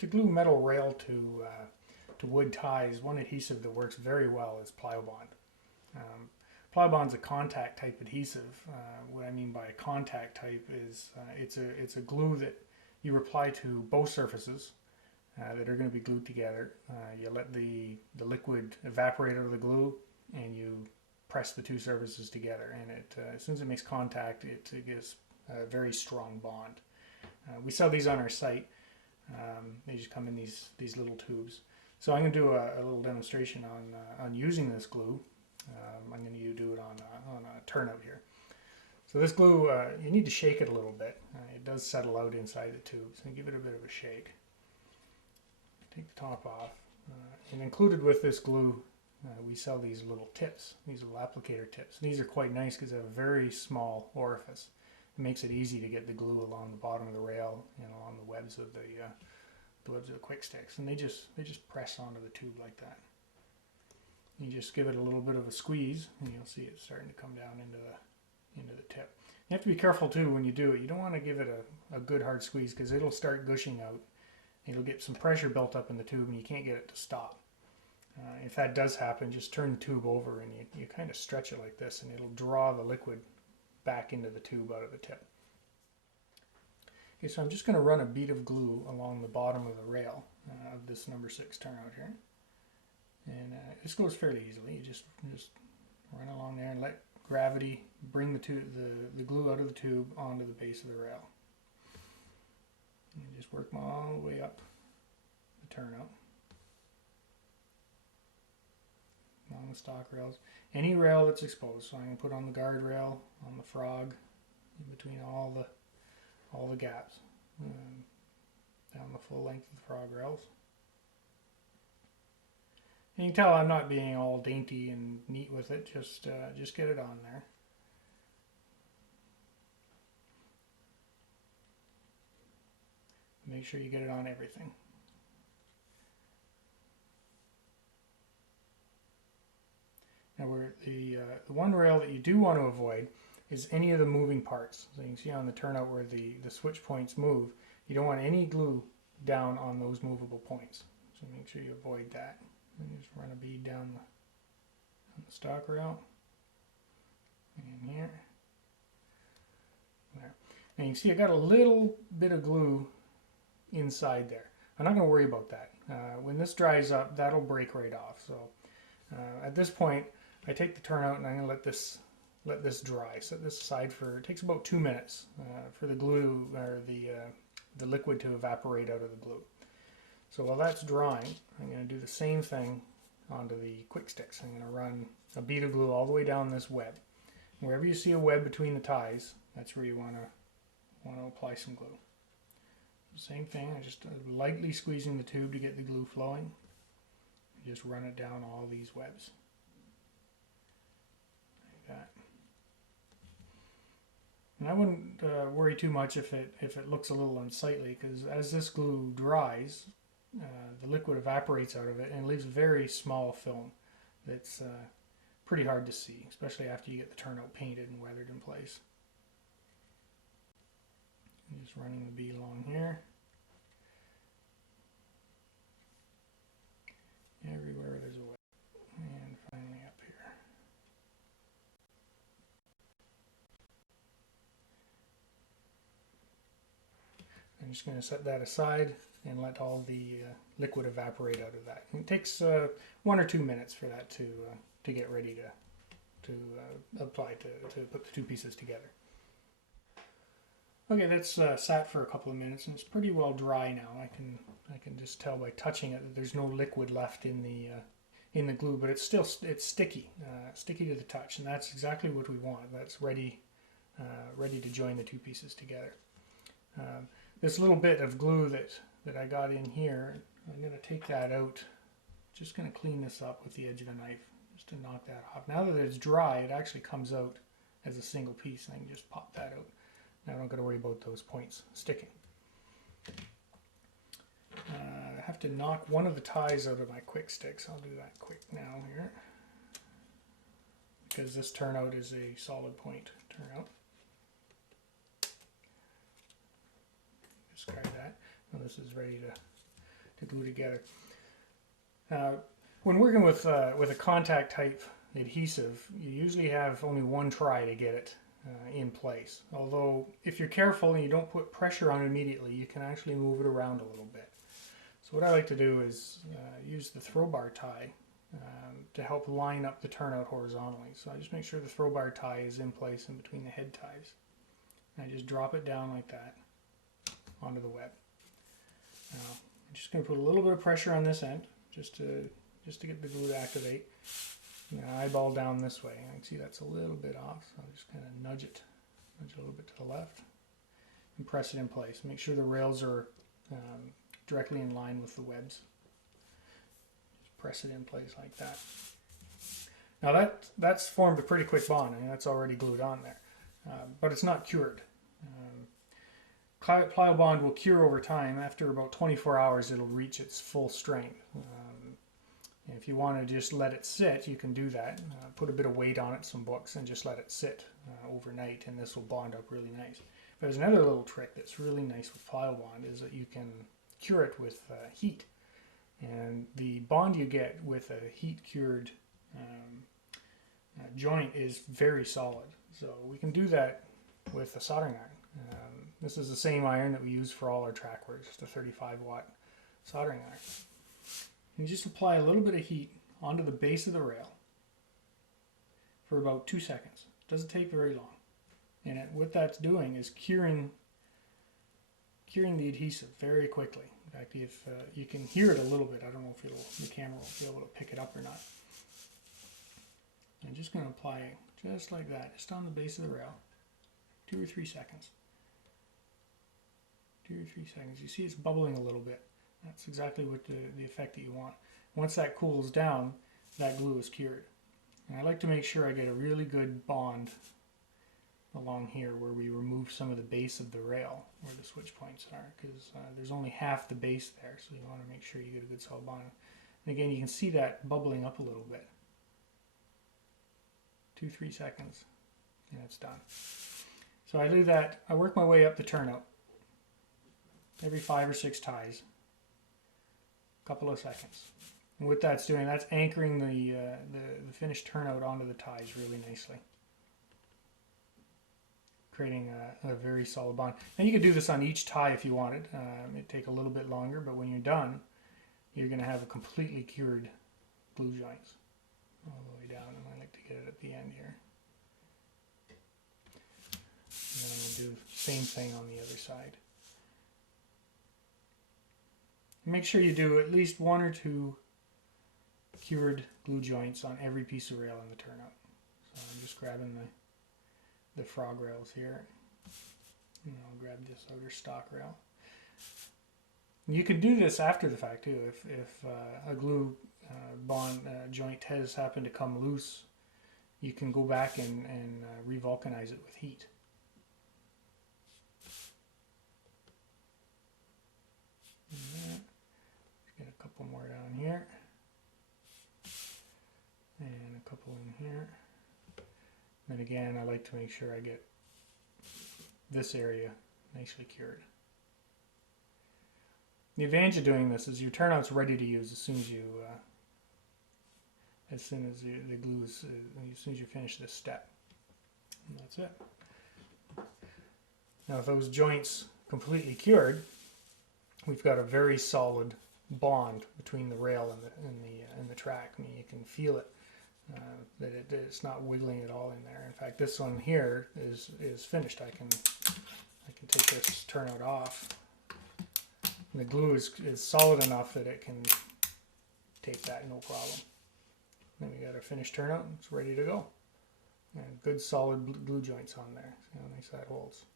To glue metal rail to wood ties, one adhesive that works very well is Pliobond. Pliobond's a contact type adhesive. What I mean by a contact type is it's a glue that you apply to both surfaces that are going to be glued together. You let the liquid evaporate out of the glue, and you press the two surfaces together. And as soon as it makes contact, it gives a very strong bond. We sell these on our site. They just come in these little tubes. So I'm going to do a little demonstration on using this glue. I'm going to do it on a turnout here. So this glue, you need to shake it a little bit. It does settle out inside the tube, so give it a bit of a shake. Take the top off. And included with this glue, we sell these little tips, these little applicator tips. These are quite nice because they have a very small orifice. It makes it easy to get the glue along the bottom of the rail and along the webs of the QuickSticks, and they just press onto the tube like that. You just give it a little bit of a squeeze, and you'll see it starting to come down into the tip. You have to be careful too when you do it. You don't want to give it a good hard squeeze because it'll start gushing out. It'll get some pressure built up in the tube, and you can't get it to stop. If that does happen, just turn the tube over and you kind of stretch it like this, and it'll draw the liquid back into the tube out of the tip. Okay, so I'm just going to run a bead of glue along the bottom of the rail of this number 6 turnout here. And this goes fairly easily. You just run along there and let gravity bring the glue out of the tube onto the base of the rail. And just work all the way up the turnout. On the stock rails. Any rail that's exposed. So I'm going to put on the guard rail, on the frog, in between all the gaps. Down the full length of the frog rails. And you can tell I'm not being all dainty and neat with it, just get it on there. Make sure you get it on everything. Now the one rail that you do want to avoid is any of the moving parts. So you can see on the turnout where the switch points move, you don't want any glue down on those movable points. So make sure you avoid that. And just run a bead down the stock rail. And here. There. And you can see I got a little bit of glue inside there. I'm not going to worry about that. When this dries up, that'll break right off. So at this point, I take the turnout and I'm going to let this dry. Set this aside for, it takes about 2 minutes for the glue or the liquid to evaporate out of the glue. So while that's drying, I'm going to do the same thing onto the QuickSticks. I'm going to run a bead of glue all the way down this web. Wherever you see a web between the ties, that's where you want to apply some glue. Same thing, I'm just lightly squeezing the tube to get the glue flowing. Just run it down all these webs. Like that. And I wouldn't worry too much if it looks a little unsightly, because as this glue dries, the liquid evaporates out of it and leaves a very small film that's pretty hard to see, especially after you get the turnout painted and weathered in place. I'm just running the bead along here. Everywhere there's a web. And finally up here. I'm just going to set that aside and let all the liquid evaporate out of that. And it takes 1 or 2 minutes for that to get ready to apply to put the two pieces together. Okay, that's sat for a couple of minutes and it's pretty well dry now. I can just tell by touching it that there's no liquid left in the glue, but it's still sticky, sticky to the touch, and that's exactly what we want. That's ready to join the two pieces together. This little bit of glue that I got in here, I'm going to take that out. Just going to clean this up with the edge of a knife just to knock that off. Now that it's dry, it actually comes out as a single piece, and I can just pop that out. Now I don't got to worry about those points sticking. I have to knock one of the ties out of my QuickSticks. I'll do that quick now here, because this turnout is a solid point turnout. Discard that. Now this is ready glue together. When working with a contact type adhesive, you usually have only one try to get it in place. Although if you're careful and you don't put pressure on it immediately, you can actually move it around a little bit. So what I like to do is use the throw bar tie to help line up the turnout horizontally. So I just make sure the throw bar tie is in place in between the head ties. And I just drop it down like that onto the web. Now I'm just going to put a little bit of pressure on this end just to get the glue to activate. Now eyeball down this way. I can see that's a little bit off, so I'll just kind of nudge it a little bit to the left and press it in place. Make sure the rails are directly in line with the webs. Just press it in place like that. Now that's formed a pretty quick bond. I mean, that's already glued on there, but it's not cured. Pliobond will cure over time. After about 24 hours, it'll reach its full strength. If you want to just let it sit, you can do that. Put a bit of weight on it, some books, and just let it sit overnight, and this will bond up really nice. But there's another little trick that's really nice with Pliobond is that you can cure it with heat. And the bond you get with a heat-cured joint is very solid. So we can do that with a soldering iron. This is the same iron that we use for all our Trackwork, just a 35-watt soldering iron. You just apply a little bit of heat onto the base of the rail for about 2 seconds. It doesn't take very long. And what that's doing is curing the adhesive very quickly. In fact, if you can hear it a little bit, I don't know if the camera will be able to pick it up or not. I'm just going to apply it just like that, just on the base of the rail, 2 or 3 seconds. 2 or 3 seconds. You see it's bubbling a little bit. That's exactly what the effect that you want. Once that cools down, that glue is cured. And I like to make sure I get a really good bond along here where we remove some of the base of the rail where the switch points are, because there's only half the base there, so you want to make sure you get a good solid bond. And again, you can see that bubbling up a little bit. 2-3 seconds and it's done. So I do that. I work my way up the turnout every 5 or 6 ties, couple of seconds. And what that's doing, that's anchoring the finished turnout onto the ties really nicely, creating a very solid bond. And you could do this on each tie if you wanted. It'd take a little bit longer, but when you're done, you're going to have a completely cured glue joints all the way down. And I like to get it at the end here. And then I'm going to do the same thing on the other side. Make sure you do at least 1 or 2 cured glue joints on every piece of rail in the turnout. So I'm just grabbing the frog rails here. And I'll grab this outer stock rail. You could do this after the fact too. If a glue bond joint has happened to come loose, you can go back and revulcanize it with heat. Get a couple more down here, and a couple in here. And again, I like to make sure I get this area nicely cured. The advantage of doing this is your turnout's ready to use as soon as the glue is as soon as you finish this step. And that's it. Now, if those joints completely cured, we've got a very solid bond between the rail and the track. I mean, you can feel it, that it's not wiggling at all in there. In fact, this one here is finished. I can take this turnout off. And the glue is solid enough that it can take that no problem. Then we got our finished turnout. It's ready to go. And good solid glue joints on there. See how nice that holds.